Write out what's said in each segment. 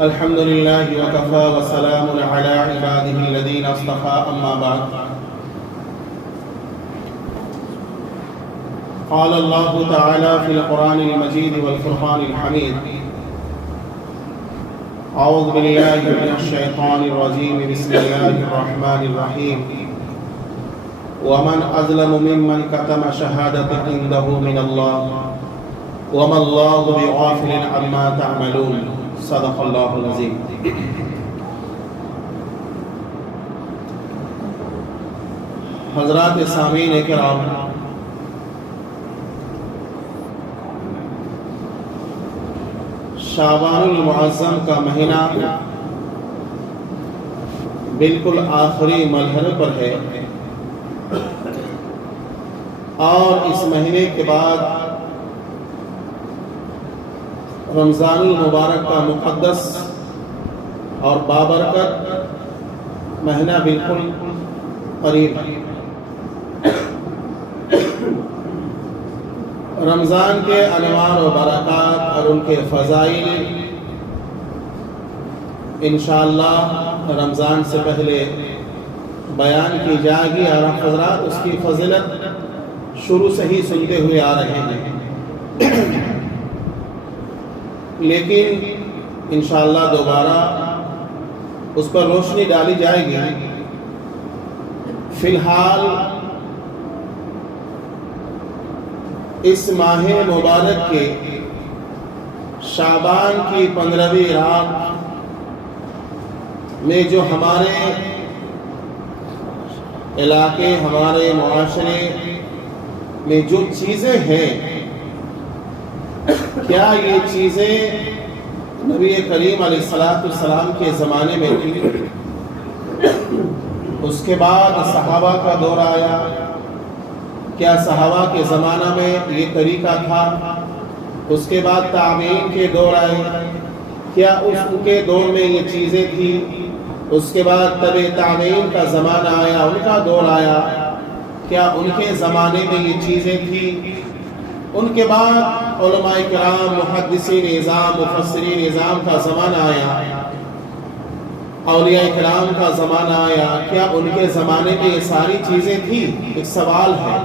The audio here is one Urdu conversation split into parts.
الحمد لله وكفى وسلام على عباده الذين اصطفى أما بعد قال الله تعالى في القرآن المجيد والفرقان الحميد أعوذ بالله من الشيطان الرجيم بسم الله الرحمن الرحيم ومن أظلم ممن كتم شهادة عنده من الله وما الله بغافل عما تعملون صدق اللہ العظیم۔ حضرات سامعین کرام، شعبان المعظم کا مہینہ بالکل آخری مرحلے پر ہے، اور اس مہینے کے بعد رمضان المبارک کا مقدس اور بابرکت مہینہ بالکل قریب ہے۔ رمضان کے انوار و برکات اور ان کے فضائل انشاءاللہ رمضان سے پہلے بیان کی جائے گی، اور حضرات اس کی فضیلت شروع سے ہی سنتے ہوئے آ رہے ہیں، لیکن انشاءاللہ دوبارہ اس پر روشنی ڈالی جائے گی۔ فی الحال اس ماہ مبارک کے شعبان کی 15ویں رات میں جو ہمارے علاقے، ہمارے معاشرے میں جو چیزیں ہیں، کیا یہ چیزیں نبی کریم علیہ السلام کے زمانے میں تھی؟ اس کے بعد صحابہ کا دور آیا، کیا صحابہ کے زمانہ میں یہ طریقہ تھا؟ اس کے بعد تابعین کے دور آئے، کیا اس کے دور میں یہ چیزیں تھی؟ اس کے بعد تبع تابعین کا زمانہ آیا، ان کا دور آیا، کیا ان کے زمانے میں یہ چیزیں تھی؟ ان کے بعد علماء کرام، محدثین نظام، مفسرین نظام کا زمانہ آیا، اولیاء کرام کا زمانہ آیا، کیا ان کے زمانے میں یہ ساری چیزیں تھی؟ ایک سوال ہے۔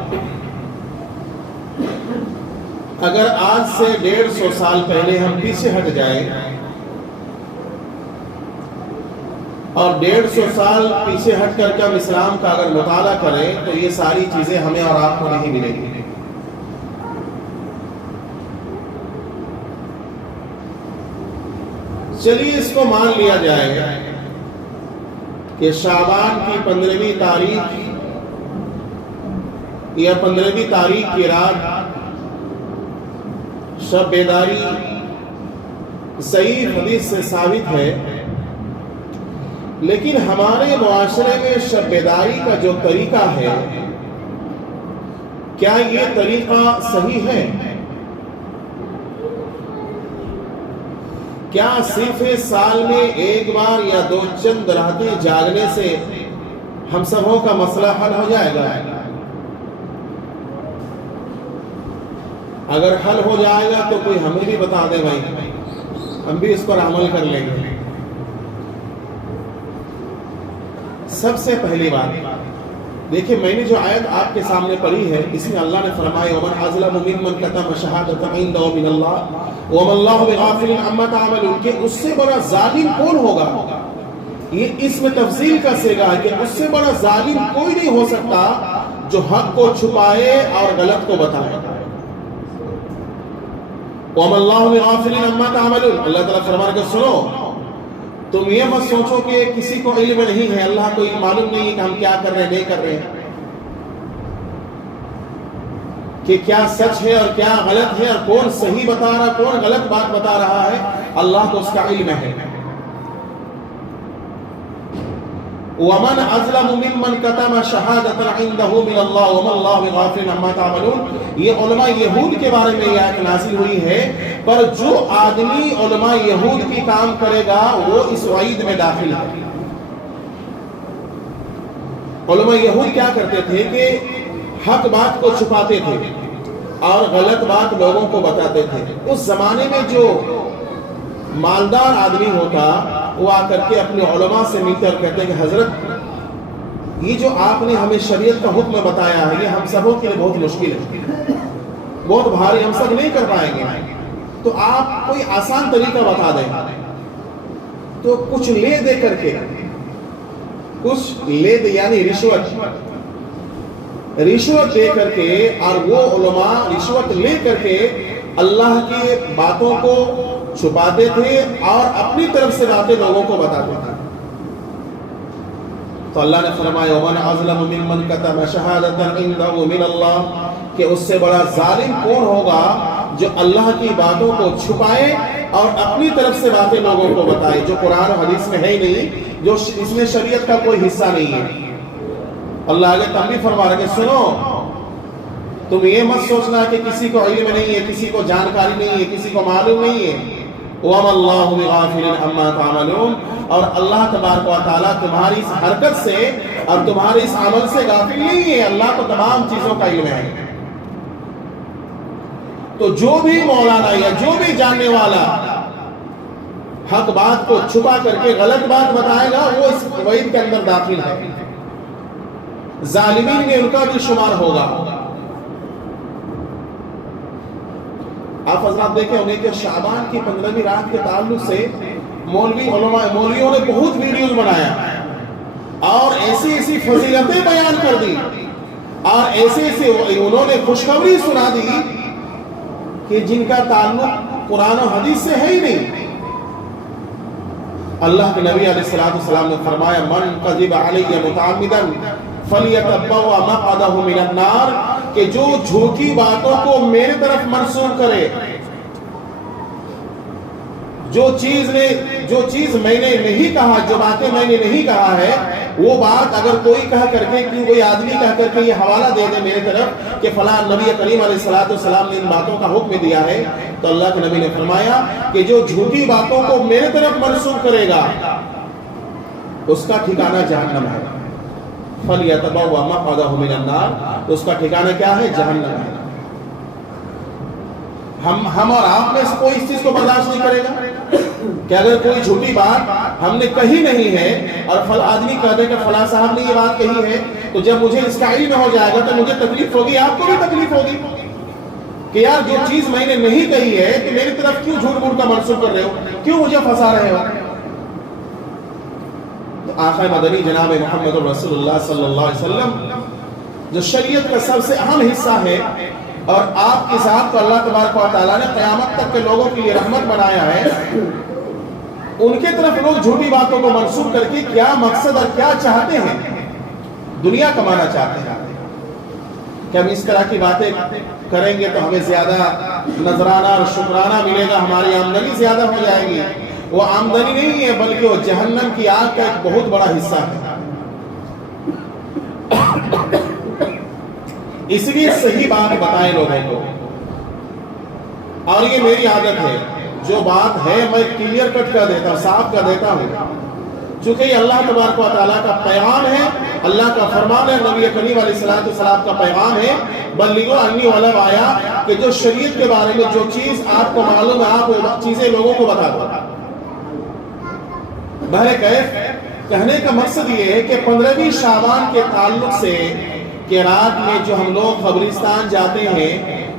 اگر آج سے 150 سال پہلے ہم پیچھے ہٹ جائیں اور 150 سال پیچھے ہٹ کر کے ہم اسلام کا اگر مطالعہ کریں تو یہ ساری چیزیں ہمیں اور آپ کو نہیں ملیں گی۔ چلیے اس کو مان لیا جائے گا کہ شعبان کی 15ویں تاریخ یا 15ویں تاریخ کی رات شب بیداری صحیح حدیث سے ثابت ہے، لیکن ہمارے معاشرے میں شب بیداری کا جو طریقہ ہے، کیا یہ طریقہ صحیح ہے؟ کیا صرف سال میں ایک بار یا دو چند راتیں جاگنے سے ہم سبوں کا مسئلہ حل ہو جائے گا؟ اگر حل ہو جائے گا تو کوئی ہمیں بھی بتا دے بھائی، ہم بھی اس پر عمل کر لیں گے۔ سب سے پہلی بات دیکھیں، میں نے جو آیت آپ کے سامنے پڑھی ہے، اس میں اللہ نے فرمایا وَمَنْ أَظْلَمُ مِمَّنْ كَتَمَ شَهَادَةً عِندَهُ مِنَ اللَّهِ وَمَا اللَّهُ بِغَافِلٍ عَمَّا تَعْمَلُونَ، کہ اس سے بڑا ظالم کون ہوگا؟ یہ اس میں تفصیل کا صیغہ ہے کہ اس سے بڑا ظالم کوئی نہیں ہو سکتا جو حق کو چھپائے اور غلط کو بتائے۔ وَمَا اللَّهُ بِغَافِلٍ عَمَّا تَعْمَلُونَ، اللہ تعالیٰ فرمایا کہ سنو، تم یہ مت سوچو کہ کسی کو علم نہیں ہے، اللہ کو معلوم نہیں ہے کہ ہم کیا کر رہے ہیں، نہیں کر رہے ہیں، کہ کیا سچ ہے اور کیا غلط ہے، اور کون صحیح بتا رہا، کون غلط بات بتا رہا ہے، اللہ کو اس کا علم ہے۔ وَمَنْ أَظْلَمُ مِمَّنْ كَتَمَ شَهَادَةً عِندَهُ مِنَ اللَّهِ وَمَا اللَّهُ بِغَافِلٍ عَمَّا تَعْمَلُونَ، یہ علماء یہود کے بارے میں یہ آیت نازل ہوئی ہے، پر جو آدمی علماء یہود کی کام کرے گا وہ اس وعید میں داخل ہے۔ علماء یہود کیا کرتے تھے کہ حق بات کو چھپاتے تھے اور غلط بات لوگوں کو بتاتے تھے۔ اس زمانے میں جو مالدار آدمی ہوتا وہ آ کر کے اپنے علماء سے ملتے اور کہتے کہ حضرت یہ جو آپ نے ہمیں شریعت کا حکم بتایا ہے یہ ہم سبوں کے لیے بہت مشکل ہے، بہت بھاری، ہم سب نہیں کر پائیں گے، تو آپ کوئی آسان طریقہ بتا دیں۔ تو کچھ لے دے کر کے، کچھ لے دے یعنی رشوت دے کر کے، اور وہ علماء رشوت لے کر کے اللہ کی باتوں کو چھپاتے تھے اور اپنی طرف سے باتیں لوگوں کو بتاتے تھے۔ تو اللہ نے فرمایا وَمَنْ أَظْلَمُ مِمَّنْ كَتَمَ شَهَادَةً عِنْدَهُ مِنَ اللَّهِ کہ اس سے بڑا ظالم کون ہوگا جو اللہ کی باتوں کو چھپائے اور اپنی طرف سے باتیں لوگوں کو بتائے، جو قرآن و حدیث میں ہے ہی نہیں، جو اس میں شریعت کا کوئی حصہ نہیں ہے۔ اللہ آگے تنبیہ فرما رہا کہ سنو، تم یہ مت سوچنا کہ کسی کو علم نہیں ہے، کسی کو جانکاری نہیں ہے، کسی کو معلوم نہیں ہے۔ وَمَا اللَّهُ بِغَافِلٍ عَمَّا تَعْمَلُونَ اور اللہ تبارک و تعالیٰ تمہاری اس حرکت سے اور تمہارے اس عمل سے غافل نہیں ہے، اللہ کو تمام چیزوں کا علم ہے۔ تو جو بھی مولانا یا جو بھی جاننے والا حق بات کو چھپا کر کے غلط بات بتائے گا وہ اس وعید کے اندر داخل ہے، ظالمین میں ان کا بھی شمار ہوگا۔ آپ حضرات دیکھیں انہیں کہ شعبان کی 15ویں رات کے تعلق سے مولویوں نے بہت ویڈیوز بنایا اور ایسی ایسی فضیلتیں بیان کر دی اور ایسے انہوں نے خوشخبری سنا دی کہ جن کا تعلق قرآن و حدیث سے ہے ہی نہیں۔ اللہ کے نبی علیہ السلام نے فرمایا من کذب علی متعمدا فلیتبوا مقعدہ من النار کہ جو جھوٹی باتوں کو میرے طرف منسوب کرے، جو چیز میں نے نہیں کہا، جو باتیں میں نے نہیں کہا ہے، وہ بات اگر کوئی کہہ کر کے کوئی آدمی کہہ کر کے یہ حوالہ دے دے میرے طرف کہ فلاں نبی کریم علیہ السلام نے ان باتوں کا حکم دیا ہے، تو اللہ کے نبی نے فرمایا کہ جو جھوٹی باتوں کو میرے طرف منسوب کرے گا اس کا ٹھکانہ جہنم ہے۔ فَلْيَتَبَوَّأْ مَقْعَدَهُ مِنَ النَّارِ تو اس کا ٹھکانہ کیا ہے؟ جہنم ہے۔ ہم اور آپ میں سے کوئی اس چیز کو برداشت نہیں کرے گا کہ اگر کوئی جھوٹی بات ہم نے کہی نہیں ہے اور فلاں آدمی کہہ دے کہ فلاں صاحب نے یہ بات کہی ہے، تو جب مجھے اس کا علم ہو جائے گا تو مجھے تکلیف ہوگی، آپ کو بھی تکلیف ہوگی کہ یار جو چیز میں نے نہیں کہی ہے تو میری طرف کیوں جھوٹ موٹ کا منسوب کر رہے ہو، کیوں مجھے پھنسا رہے ہو۔ تو آقا مدنی جناب محمد رسول اللہ صلی اللہ علیہ وسلم جو شریعت کا سب سے اہم حصہ ہے اور آپ کی ذات کو اللہ تبارک و تعالیٰ نے قیامت تک کے لوگوں کے لیے رحمت بنایا ہے، ان کے طرف لوگ جھوٹی باتوں کو منسوب کر کے کیا مقصد اور کیا چاہتے ہیں؟ دنیا کمانا چاہتے ہیں کہ ہم اس طرح کی باتیں کریں گے تو ہمیں زیادہ نذرانہ اور شکرانہ ملے گا، ہماری آمدنی زیادہ ہو جائے گی۔ وہ آمدنی نہیں ہے بلکہ وہ جہنم کی آگ کا ایک بہت بڑا حصہ ہے۔ اس لیے صحیح بات بتائیں لوگوں کو، اور یہ میری عادت ہے، جو بات ہے میں کلیئر کٹ کر دیتا ہوں، صاف کر دیتا ہوں، چونکہ یہ اللہ تبارک و تعالیٰ کا پیغام ہے، اللہ کا فرمان ہے، نبی کریم علیہ السلام کا پیغام ہے، بلغوا عنی ولو آیا کہ جو شریعت کے بارے میں جو چیز آپ کو معلوم ہے آپ وہ چیزیں لوگوں کو بتا دو۔ بہرکیف کہنے کا مقصد یہ ہے کہ 15ویں شعبان کے تعلق سے کہ رات میں جو ہم لوگ قبرستان جاتے ہیں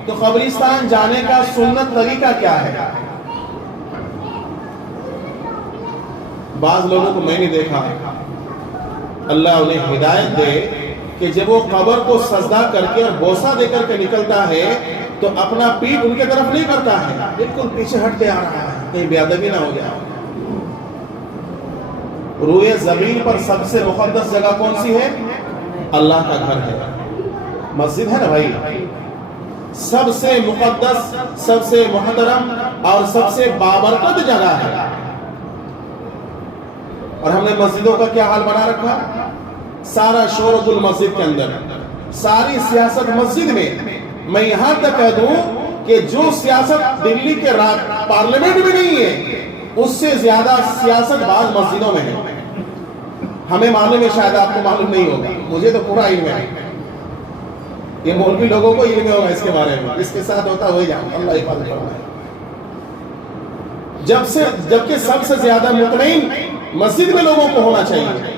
تو قبرستان جانے کا سنت طریقہ کیا ہے؟ بعض لوگوں کو میں نے دیکھا اللہ انہیں ہدایت دے کہ جب وہ قبر کو سجدہ کر کے اور بوسہ دے کر کے نکلتا ہے تو اپنا پیٹھ ان کے طرف نہیں کرتا ہے، بالکل پیچھے ہٹ کے آ رہا ہے کہیں بے ادبی نہ ہو جائے۔ روئے زمین پر سب سے مقدس جگہ کون سی ہے؟ اللہ کا گھر ہے، مسجد ہے نا بھائی، سب سے مقدس، سب سے محترم اور سب سے بابرکت جگہ ہے، اور ہم نے مسجدوں کا کیا حال بنا رکھا؟ سارا شور و گل مسجد کے اندر، ساری سیاست مسجد میں۔ میں یہاں تک کہہ دوں کہ جو سیاست دلی کے پارلیمنٹ میں نہیں ہے اس سے زیادہ سیاست بعض مسجدوں میں ہے۔ ہمیں معلوم ہے، شاید آپ کو معلوم نہیں ہوگا، مجھے تو پورا علم ہے، یہ مولوی لوگوں کو علم ہوگا اس کے بارے میں، اس کے ساتھ ہوتا ہو جائے، اللہ حفاظت فرمائے۔ جبکہ سب سے زیادہ مطمئن مسجد میں لوگوں کو ہونا چاہیے،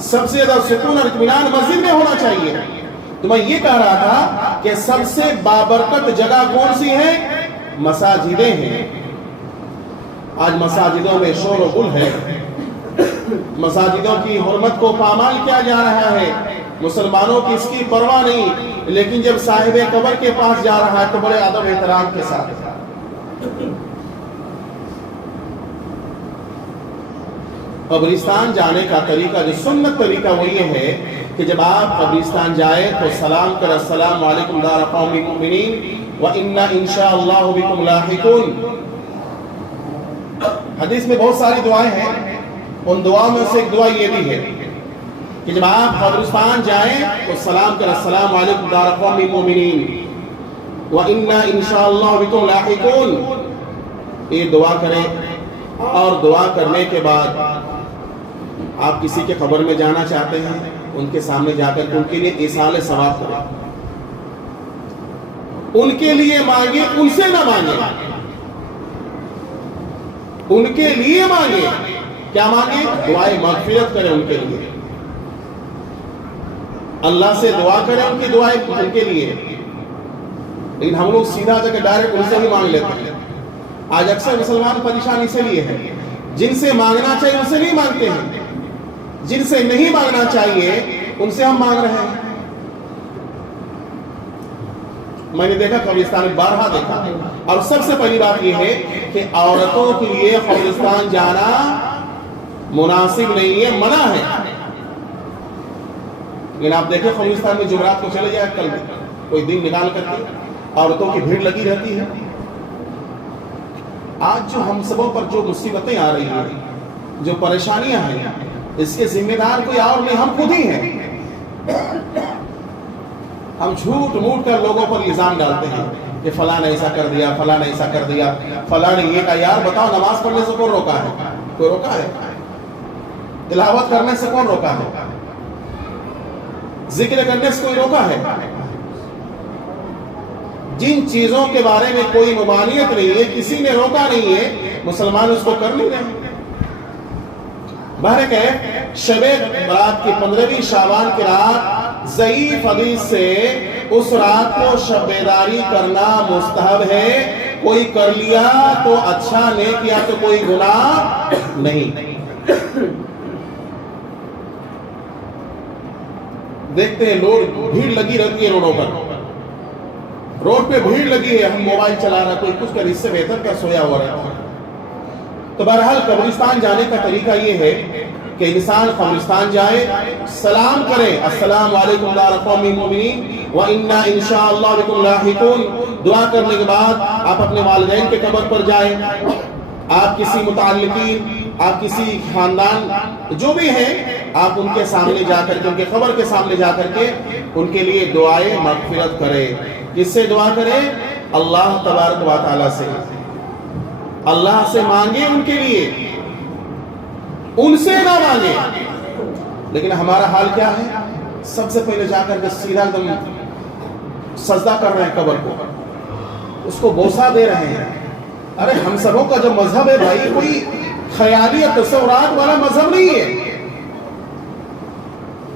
سب سے زیادہ سکون اور اطمینان مسجد میں ہونا چاہیے۔ تو میں یہ کہہ رہا تھا کہ سب سے بابرکت جگہ کون سی ہے؟ مساجدیں ہیں۔ آج مساجدوں میں شور و گل ہے، مساجدوں کی حرمت کو پامال کیا جا رہا ہے، مسلمانوں کی اس کی پرواہ نہیں، لیکن جب صاحب قبر کے پاس جا رہا ہے تو بڑے ادب احترام کے ساتھ۔ قبرستان جانے کا طریقہ جو سنت طریقہ وہ یہ ہے کہ جب آپ قبرستان جائیں تو سلام کر، السلام علیکم دار قوم مؤمنین وَإِنَّا إِن شَاءَ اللَّهُ بِكُمْ لَاحِقُونَ۔ حدیث میں بہت ساری دعائیں ہیں، ان دعاؤں میں سے ایک دعا یہ بھی ہے کہ جب آپ قبرستان جائیں تو سلام کر، السلام علیکم دار قوم مؤمنین وَإِنَّا إِن شَاءَ اللَّهُ بِكُمْ لَاحِقُونَ، یہ دعا کریں۔ اور دعا کرنے کے بعد آپ کسی کے قبر میں جانا چاہتے ہیں، ان کے سامنے جا کر ان کے لیے ایصال ثواب کریں، ان کے لیے مانگے، ان سے نہ مانگے، ان کے لیے مانگے۔ کیا مانگے؟ دعائے مغفرت کریں ان کے لیے، اللہ سے دعا کریں ان کی دعائیں ان کے لیے۔ لیکن ہم لوگ سیدھا جا کے ڈائریکٹ ان سے ہی مانگ لیتے ہیں۔ آج اکثر مسلمان پریشانی سے لیے ہیں، جن سے مانگنا چاہیے ان سے نہیں مانگتے ہیں، جن سے نہیں مانگنا چاہیے ان سے ہم مانگ رہے ہیں۔ میں نے دیکھا قبرستان میں بارہا دیکھا، اور سب سے پہلی بات یہ ہے کہ عورتوں کے لیے قبرستان جانا مناسب نہیں ہے، منع ہے۔ لیکن آپ دیکھیں قبرستان میں جمعرات کو چلے جائے، کل کوئی دن نکال کر کے عورتوں کی بھیڑ لگی رہتی ہے۔ آج جو ہم سبوں پر جو مصیبتیں آ رہی ہیں، جو پریشانیاں ہیں، اس کے ذمہ دار کوئی اور نہیں، ہم خود ہی ہیں۔ ہم جھوٹ موٹ کر لوگوں پر الزام ڈالتے ہیں کہ فلاں نے ایسا کر دیا، فلاں نے ایسا کر دیا، فلاں نے یہ کہا۔ یار بتاؤ، نماز پڑھنے سے کون روکا ہے؟ کوئی روکا ہے؟ تلاوت کرنے سے کون روکا ہے؟ ذکر کرنے سے کوئی روکا ہے؟ جن چیزوں کے بارے میں کوئی ممانعت نہیں ہے، کسی نے روکا نہیں ہے، مسلمان اس کو کر نہیں رہے۔ بہرکیف شب برات کی 15ویں شعبان کی رات ضعیف حدیث سے اس رات کو شب بیداری کرنا مستحب ہے۔ کوئی کر لیا تو اچھا، نہیں کیا تو کوئی گناہ نہیں۔ دیکھتے ہیں لوگ، بھیڑ لگی رہتی ہے روڈوں پر، روڈ پہ بھیڑ لگی ہے، ہم موبائل چلا رہا، کوئی کچھ کر، اس سے بہتر کا سویا ہوا رہتا ہے۔ تو بہرحال قبرستان جانے کا طریقہ یہ ہے کہ انسان قبرستان جائے، سلام کرے، السلام علیکم دار قوم مؤمنین وَإِنَّا إِن شَاءَ اللَّهُ بِكُمْ لَاحِقُونَ۔ دعا کرنے کے بعد آپ اپنے والدین کے قبر پر جائیں، آپ کسی متعلقین، آپ کسی خاندان جو بھی ہیں، آپ ان کے سامنے جا کر کے، ان کے قبر کے سامنے جا کر کے ان کے لیے دعائیں مغفرت کرے۔ کس سے دعا کرے؟ اللہ تبارک و تعالیٰ سے۔ اللہ سے مانگے ان کے لیے، ان سے نہ مانگے۔ لیکن ہمارا حال کیا ہے؟ سب سے پہلے جا کر کے سیدھا ایک دم سجدہ کر رہے ہیں قبر کو، اس کو بوسہ دے رہے ہیں۔ ارے ہم سبوں کا جو مذہب ہے بھائی، کوئی خیالی یا تصورات والا مذہب نہیں ہے۔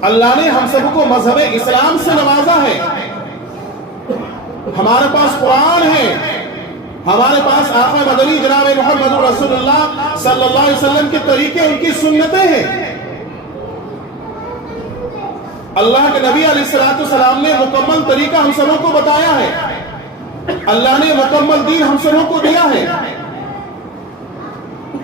اللہ نے ہم سب کو مذہب اسلام سے نوازا ہے۔ ہمارے پاس قرآن ہے، ہمارے پاس آقا مدنی جناب محمد رسول اللہ صلی اللہ علیہ وسلم کے طریقے، ان کی سنتیں ہیں۔ اللہ کے نبی علیہ السلام نے مکمل طریقہ ہم سبوں کو بتایا ہے، اللہ نے مکمل دین ہم سبوں کو دیا ہے۔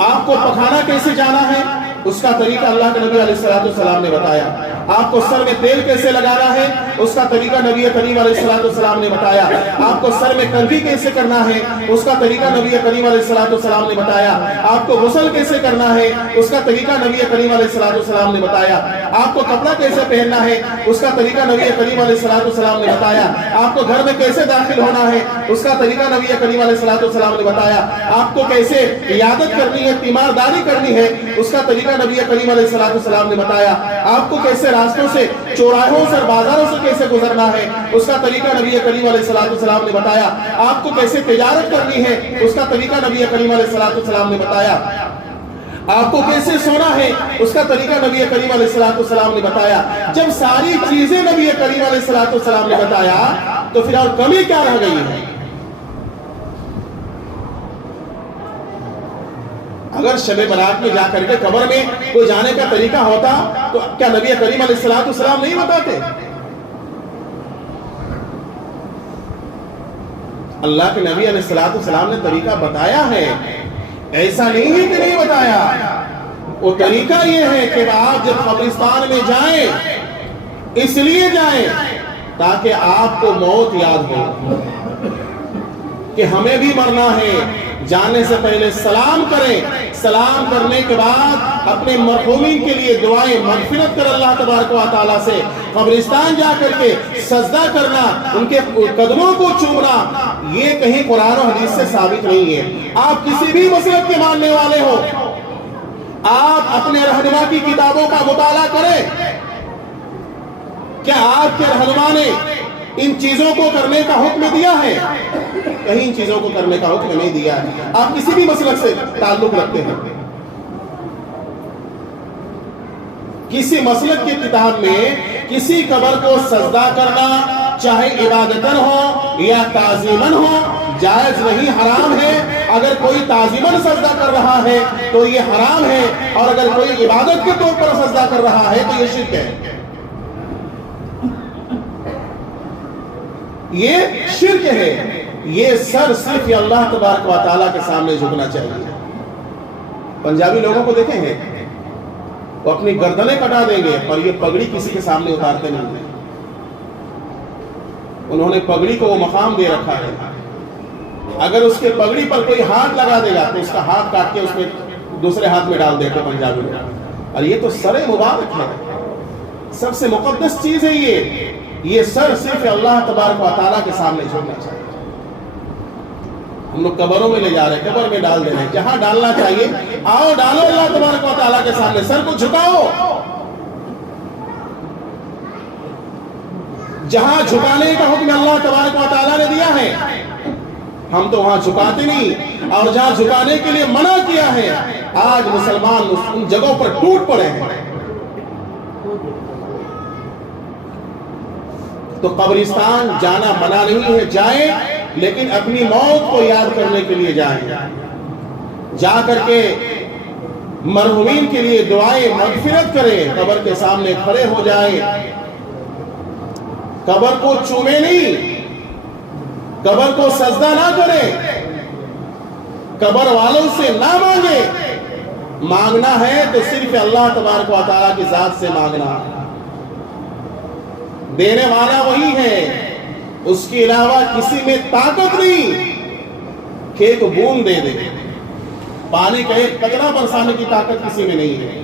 آپ کو پکھانا کیسے جانا ہے، اس کا طریقہ اللہ کے نبی علیہ السلام نے بتایا۔ آپ کو سر میں تیل کیسے لگانا ہے، اس کا طریقہ نبی کریم علیہ السلام نے بتایا۔ آپ کو سر میں کنگھی کیسے کرنا ہے، اس کا طریقہ نبی کریم علیہ السلام نے بتایا۔ آپ کو غسل کیسے کرنا ہے، اس کا طریقہ نبی کریم علیہ السلام نے بتایا۔ آپ کو کپڑا کیسے پہننا ہے، اس کا طریقہ نبی کریم علیہ السلام نے بتایا۔ آپ کو گھر میں کیسے داخل ہونا ہے، اس کا طریقہ نبی کریم علیہ السلام نے بتایا۔ آپ کو کیسے عیادت کرنی ہے، تیمارداری کرنی ہے، اس کا طریقہ نبی کریم علیہ السلام نے بتایا۔ آپ کو کیسے راستوں سے، چوراہوں سے، بازاروں سے کیسے گزرنا ہے اس کا طریقہ نبی کریم علیہ السلام نے بتایا. آپ کو کیسے تجارت کرنی ہے اس کا طریقہ نبی کریم علیہ السلام نے بتایا. آپ کو کیسے سونا ہے اس کا طریقہ نبی کریم علیہ السلام نے بتایا. جب ساری چیزیں نبی کریم علیہ السلام نے بتایا تو پھر اور کمی کیا رہ گئی ہے؟ اگر شب برات میں جا کر کے قبر میں کوئی جانے کا طریقہ ہوتا تو کیا نبی کریم علیہ السلام نہیں بتاتے؟ اللہ کے نبی علیہ السلام نے طریقہ بتایا ہے، ایسا نہیں ہے کہ نہیں بتایا. وہ طریقہ یہ ہے کہ آپ جب قبرستان میں جائیں اس لیے جائیں تاکہ آپ کو موت یاد ہو کہ ہمیں بھی مرنا ہے. جانے سے پہلے سلام کریں، سلام کرنے کے بعد اپنے مرحومین کے لیے دعائیں مغفرت کر اللہ تبارک و تعالیٰ سے. قبرستان جا کر کے سجدہ کرنا، ان کے قدموں کو چومنا، یہ کہیں قرآن و حدیث سے ثابت نہیں ہے. آپ کسی بھی مسلک کے ماننے والے ہو، آپ اپنے رہنما کی کتابوں کا مطالعہ کریں. کیا آپ کے رہنما نے ان چیزوں کو کرنے کا حکم دیا ہے؟ کہیں ان چیزوں کو کرنے کا حکم نہیں دیا ہے. آپ کسی بھی مسلک سے تعلق رکھتے ہیں، کسی مسلک کی کتاب میں کسی قبر کو سجدہ کرنا چاہے عبادتاً ہو یا تعظیماً ہو جائز نہیں، حرام ہے. اگر کوئی تعظیماً سجدہ کر رہا ہے تو یہ حرام ہے، اور اگر کوئی عبادت کے طور پر سجدہ کر رہا ہے تو یہ شرک ہے. یہ شرک ہے. یہ سر صرف اللہ تبارک و تعالیٰ کے سامنے جھکنا چاہیے. پنجابی لوگوں کو دیکھیں گے وہ اپنی گردنیں کٹا دیں گے اور یہ پگڑی کسی کے سامنے اتارتے نہیں ہیں. انہوں نے پگڑی کو وہ مقام دے رکھا ہے. اگر اس کے پگڑی پر کوئی ہاتھ لگا دے گا تو اس کا ہاتھ کاٹ کے اس میں دوسرے ہاتھ میں ڈال دیتے پنجابی لوگ. اور یہ تو سر مبارک ہے، سب سے مقدس چیز ہے. یہ سر صرف اللہ تبارک و تعالیٰ کے سامنے جھکنا چاہیے. ہم لوگ قبروں میں لے جا رہے ہیں، قبر میں ڈال دے رہے ہیں. جہاں ڈالنا چاہیے آؤ ڈالو اللہ تبارک و تعالیٰ کے سامنے، سر کو جھکاؤ. جہاں جھکانے کا حکم اللہ تبارک و تعالیٰ نے دیا ہے ہم تو وہاں جھکاتے نہیں، اور جہاں جھکانے کے لیے منع کیا ہے آج مسلمان ان جگہوں پر ٹوٹ پڑے ہیں. تو قبرستان جانا منع نہیں ہے، جائیں، لیکن اپنی موت کو یاد کرنے کے لیے جائیں. جا کر کے مرحومین کے لیے دعائیں مغفرت کریں، قبر کے سامنے کھڑے ہو جائیں. قبر کو چومے نہیں، قبر کو سجدہ نہ کریں، قبر والوں سے نہ مانگے. مانگنا ہے تو صرف اللہ تبارک و تعالیٰ کی ذات سے مانگنا. دینے والا وہی ہے، اس کے علاوہ کسی میں طاقت نہیں کہ ایک بوند دے دے. پانی کا ایک قطرہ برسانے کی طاقت کسی میں نہیں ہے.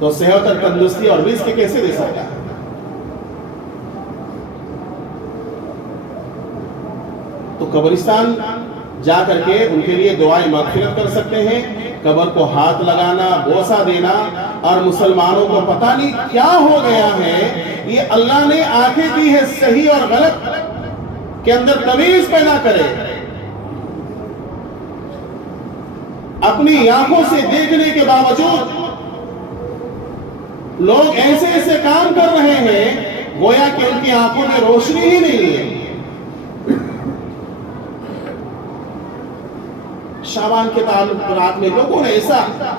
تو صحت اور تندرستی اور رزق کیسے دے سکتا ہے؟ تو قبرستان جا کر کے ان کے لیے دعائیں مغفرت کر سکتے ہیں. قبر کو ہاتھ لگانا، بوسہ دینا، اور مسلمانوں کو پتہ نہیں کیا ہو گیا ہے. یہ اللہ نے آنکھیں دی ہے صحیح اور غلط کے اندر تمیز پیدا کرے. اپنی آنکھوں سے دیکھنے کے باوجود لوگ ایسے ایسے کام کر رہے ہیں گویا کہ ان کی آنکھوں میں روشنی ہی نہیں ہے. شعبان کے تعلقات میں لوگوں نے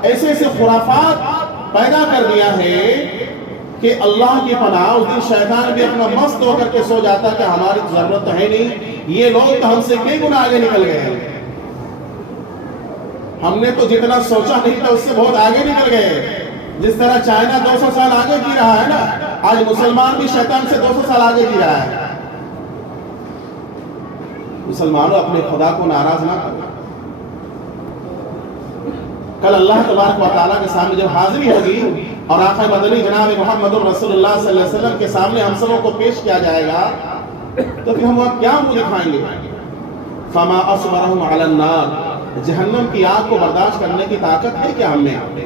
ایسے خرافات پیدا کر دیا ہے کہ اللہ کی پناہ. اس دن شیطان بھی اپنا مست ہو کر کے سو جاتا کہ ہماری ضرورت تو ہے نہیں، یہ لوگ تو ہم سے کئی گنا آگے نکل گئے ہیں. ہم نے تو جتنا سوچا نہیں تھا اس سے بہت آگے نکل گئے. جس طرح چائنا 200 سال آگے جی رہا ہے نا، آج مسلمان بھی شیطان سے 200 سال آگے جی رہا ہے. مسلمانوں اپنے خدا کو ناراض نہ کرو. کل اللہ تبارک و تعالیٰ کے سامنے جب حاضری ہوگی اور آقا مدنی جناب محمد رسول اللہ صلی اللہ علیہ وسلم کے سامنے ہم سبوں کو پیش کیا جائے گا تو پھر ہم کیا منہ دکھائیں گے؟ فما اصبرهم علی النار، جہنم کی آگ کو برداشت کرنے کی طاقت ہے کیا ہم میں؟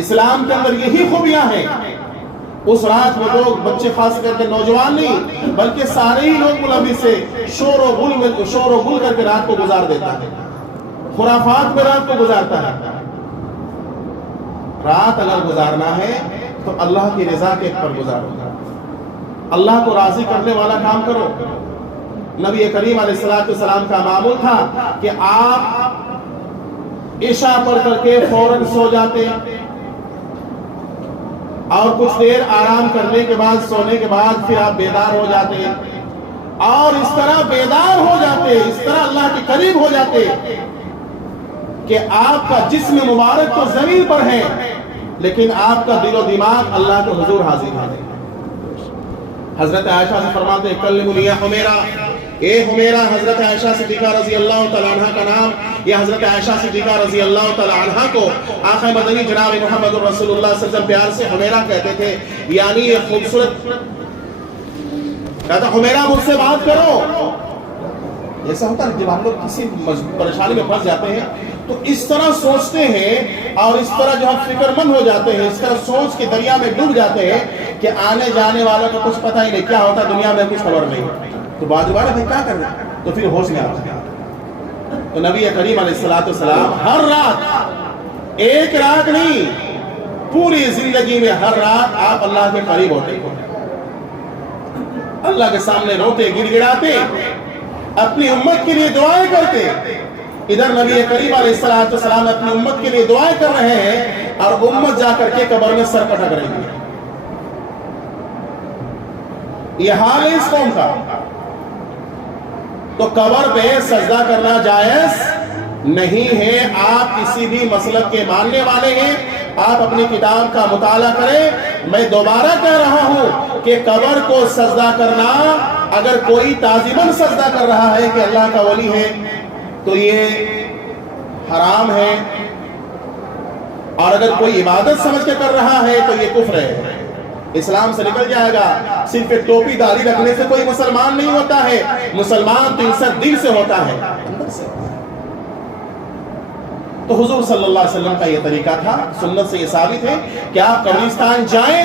اسلام کے اندر یہی خوبیاں ہیں۔ اس رات میں لوگ، بچے خاص کر کے نوجوان نہیں بلکہ سارے ہی لوگ ملوث سے شور و گل کر کے رات کو گزار دیتا ہے، خرافات میں رات کو گزارتا ہے۔ رات اگر گزارنا ہے تو اللہ کی رضا کے پر گزارو، اللہ کو راضی کرنے والا کام کرو۔ نبی کریم علیہ السلام کا معمول تھا کہ آپ عشاء پڑھ کر کے فوراً سو جاتے اور کچھ دیر آرام کرنے کے بعد، سونے کے بعد پھر آپ بیدار ہو جاتے اور اس طرح بیدار ہو جاتے، اس طرح اللہ کے قریب ہو جاتے کہ آپ کا جسم مبارک تو زمین پر ہے لیکن آپ کا دل و دماغ اللہ کے حضور حاضر ہے۔ حضرت عائشہ سے فرماتے ہیں کلمنی یا حمیرہ، اے حمیرہ، حضرت عائشہ صدیقہ رضی اللہ تعالیٰ عنہ کا نام، یا حضرت عائشہ صدیقہ رضی اللہ تعالیٰ عنہ کو آقا مدنی جناب محمد رسول اللہ صلی اللہ علیہ وسلم پیار سے حمیرہ کہتے تھے، یعنی یہ خوبصورت، کہتا حمیرہ مجھ سے بات کرو۔ ایسا ہوتا ہے جب ہم لوگ کسی پریشانی میں پھنس جاتے ہیں تو اس طرح سوچتے ہیں اور اس طرح جو ہم فکر مند ہو جاتے ہیں، اس طرح سوچ کے دریا میں ڈوب جاتے ہیں کہ آنے جانے والوں کو کچھ پتہ ہی نہیں، کیا ہوتا دنیا میں کچھ خبر نہیں، تو بعد والے پھر کیا کرنا، تو پھر ہوش میں آتا ہے۔ تو نبی کریم علیہ السلام ہر رات، ایک رات نہیں، پوری زندگی میں ہر رات آپ اللہ کے قریب ہوتے، اللہ کے سامنے روتے، گڑ گڑاتے، اپنی امت کے لیے دعائیں کرتے۔ ادھر نبی کریم علیہ السلام اپنی امت کے لیے دعائیں کر رہے ہیں اور امت جا کر کے قبر میں سر پٹک رہی ہے۔ یہ حال ہے اس قوم کا۔ تو قبر پہ سجدہ کرنا جائز نہیں ہے۔ آپ کسی بھی مسلک کے ماننے والے ہیں، آپ اپنی کتاب کا مطالعہ کریں۔ میں دوبارہ کہہ رہا ہوں کہ قبر کو سجدہ کرنا، اگر کوئی تعظیماً سجدہ کر رہا ہے کہ اللہ کا ولی ہے تو یہ حرام ہے، اور اگر کوئی عبادت سمجھ کے کر رہا ہے تو یہ کفر ہے، اسلام سے نکل جائے گا۔ صرف ایک ٹوپی داڑھی رکھنے سے کوئی مسلمان نہیں ہوتا ہے، مسلمان تو انسان دل سے ہوتا ہے، اندر سے۔ تو حضور صلی اللہ علیہ وسلم کا یہ طریقہ تھا، سنت سے یہ ثابت ہے کہ آپ قبرستان جائیں،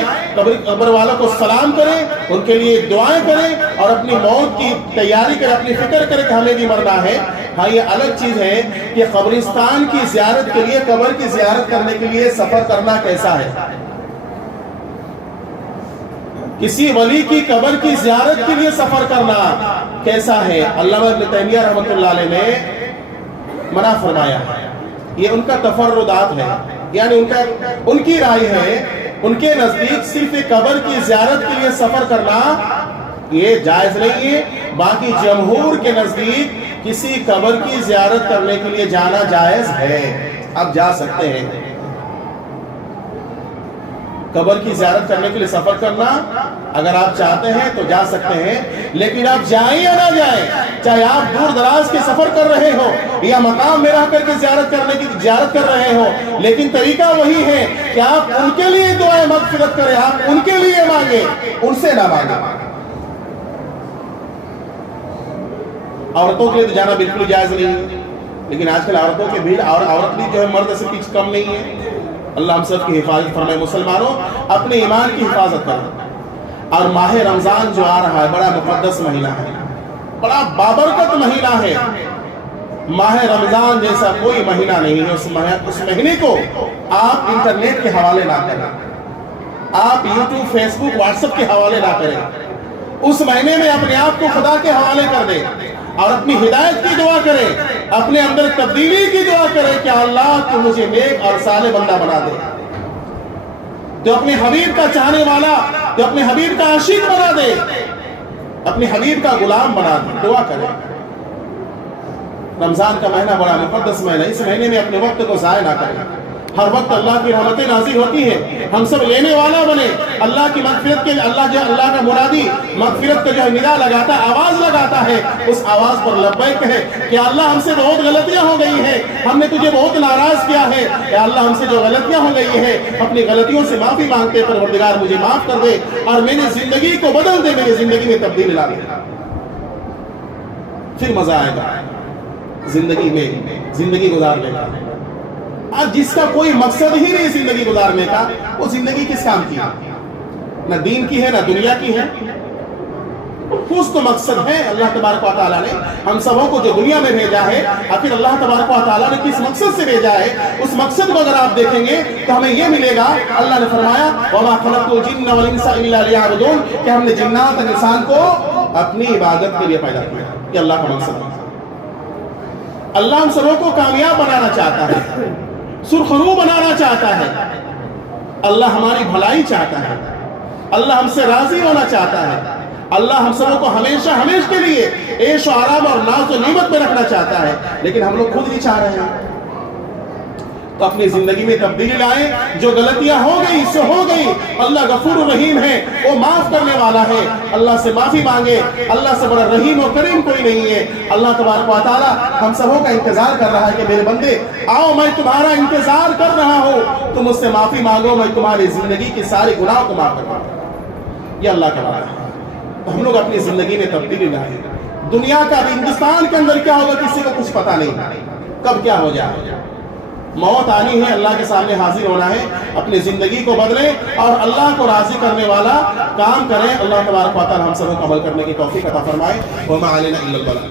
قبر والوں کو سلام کریں، ان کے لیے دعائیں کریں اور اپنی موت کی تیاری کریں، اپنی فکر کریں کہ ہمیں بھی مرنا ہے۔ ہاں یہ الگ چیز ہے کہ قبرستان کی زیارت کے لیے، قبر کی زیارت کرنے کے لیے سفر کرنا کیسا ہے، کسی ولی کی قبر کی زیارت کے لیے سفر کرنا کیسا ہے، علامہ ابن تیمیہ رحمۃ اللہ علیہ نے منع فرمایا ہے۔ یہ ان کا تفردات ہے، یعنی ان کی رائے ہے، ان کے نزدیک صرف قبر کی زیارت کے لیے سفر کرنا یہ جائز نہیں ہے۔ باقی جمہور کے نزدیک کسی قبر کی زیارت کرنے کے لیے جانا جائز ہے، آپ جا سکتے ہیں۔ قبر کی زیارت کرنے کے لیے سفر کرنا اگر آپ چاہتے ہیں تو جا سکتے ہیں، لیکن آپ جائیں یا نہ جائیں، چاہے آپ دور دراز کے سفر کر رہے ہو یا مقام میں رہ کر کے زیارت کر رہے ہو، لیکن طریقہ وہی ہے کہ آپ ان کے لیے دعائیں مغفرت کریں، آپ ان کے لیے مانگیں، ان سے نہ مانگیں۔ عورتوں کے لیے تو جانا بالکل جائز نہیں ہے، لیکن آج کل عورتوں کے بھیڑ، اور عورت بھی جو ہے مرد سے کچھ کم نہیں ہے۔ اللہ ہم سب کی حفاظت فرمائے۔ مسلمانوں اپنے ایمان کی حفاظت کریں۔ اور ماہ رمضان جو آ رہا ہے بڑا مقدس مہینہ ہے، بڑا بابرکت مہینہ ہے۔ ماہ رمضان جیسا کوئی مہینہ نہیں ہے۔ اس مہینے کو آپ انٹرنیٹ کے حوالے نہ کریں، آپ یوٹیوب، فیس بک، واٹس ایپ کے حوالے نہ کریں۔ اس مہینے میں اپنے آپ کو خدا کے حوالے کر دیں اور اپنی ہدایت کی دعا کریں، اپنے اندر تبدیلی کی دعا کریں کہ اللہ تو مجھے نیک اور صالح بندہ بنا دے، تو اپنے حبیب کا چاہنے والا، تو اپنے حبیب کا عاشق بنا دے، اپنے حبیب کا غلام بنا دے۔ دعا کریں۔ رمضان کا مہینہ بڑا مقدس مہینہ، اس مہینے میں اپنے وقت کو ضائع نہ کریں۔ ہر وقت اللہ کی رحمتیں نازل ہوتی ہیں، ہم سب لینے والا بنے اللہ کی مغفرت کے۔ اللہ کا مرادی مغفرت کا جو ندا لگاتا، آواز لگاتا ہے، اس آواز پر لبیک کہے کہ اللہ ہم سے بہت غلطیاں ہو گئی ہیں، ہم نے تجھے بہت ناراض کیا ہے، کہ اللہ ہم سے جو غلطیاں ہو گئی ہیں اپنی غلطیوں سے معافی مانگتے، پروردگار مجھے معاف کر دے اور میری زندگی کو بدل دے، میری زندگی میں تبدیلی لا دے، پھر مزہ آئے گا زندگی میں، زندگی گزارنے کا۔ جس کا کوئی مقصد ہی نہیں زندگی گزارنے کا، وہ زندگی کس کام کی ہے؟ نہ دین کی ہے نہ دنیا کی ہے. کچھ تو مقصد ہے اللہ تبارک و تعالیٰ نے ہم سبوں کو جو دنیا میں بھیجا ہے. آخر اللہ تبارک و تعالیٰ نے کس مقصد سے بھیجا ہے، اس مقصد کو اگر آپ دیکھیں گے تو ہمیں یہ ملے گا. اللہ نے فرمایا وَمَا خَلَقْتُ الْجِنَّ وَالْإِنسَ إِلَّا لِيَعْبُدُونَ، کہ ہم نے جنات اور انسان کو اپنی عبادت کے لیے پیدا کیا. یہ اللہ کا مقصد ہے. اللہ ہم سبوں کو کامیاب بنانا چاہتا ہے، سرخرو بنانا چاہتا ہے. اللہ ہماری بھلائی چاہتا ہے. اللہ ہم سے راضی ہونا چاہتا ہے. اللہ ہم سبوں کو ہمیشہ ہمیشہ کے لیے عیش و آرام اور ناز و نعمت میں رکھنا چاہتا ہے، لیکن ہم لوگ خود نہیں چاہ رہے ہیں. تو اپنی زندگی میں تبدیلی لائیں. جو غلطیاں ہو گئی سو ہو گئی. اللہ غفور الرحیم ہے، وہ معاف کرنے والا ہے. اللہ سے معافی مانگے. اللہ سے بڑا رحیم اور کریم کوئی نہیں ہے. اللہ تبارک و تعالیٰ ہم سبوں کا انتظار کر رہا ہے کہ میرے بندے آؤ، میں تمہارا انتظار کر رہا ہوں، تم مجھ سے معافی مانگو، میں تمہاری زندگی کے سارے گناہوں کو معاف کروں. یہ اللہ کا وعدہ ہے. تو ہم لوگ اپنی زندگی میں تبدیلی لائیں. دنیا کا ہندوستان کے اندر کیا ہوگا کسی کو کچھ پتا نہیں، کب کیا ہو جائے. موت آنی ہے، اللہ کے سامنے حاضر ہونا ہے. اپنی زندگی کو بدلیں اور اللہ کو راضی کرنے والا کام کریں. اللہ تبارک و تعالی ہم سب کو عمل کرنے کی توفیق عطا فرمائے. وما علینا الا البلاغ.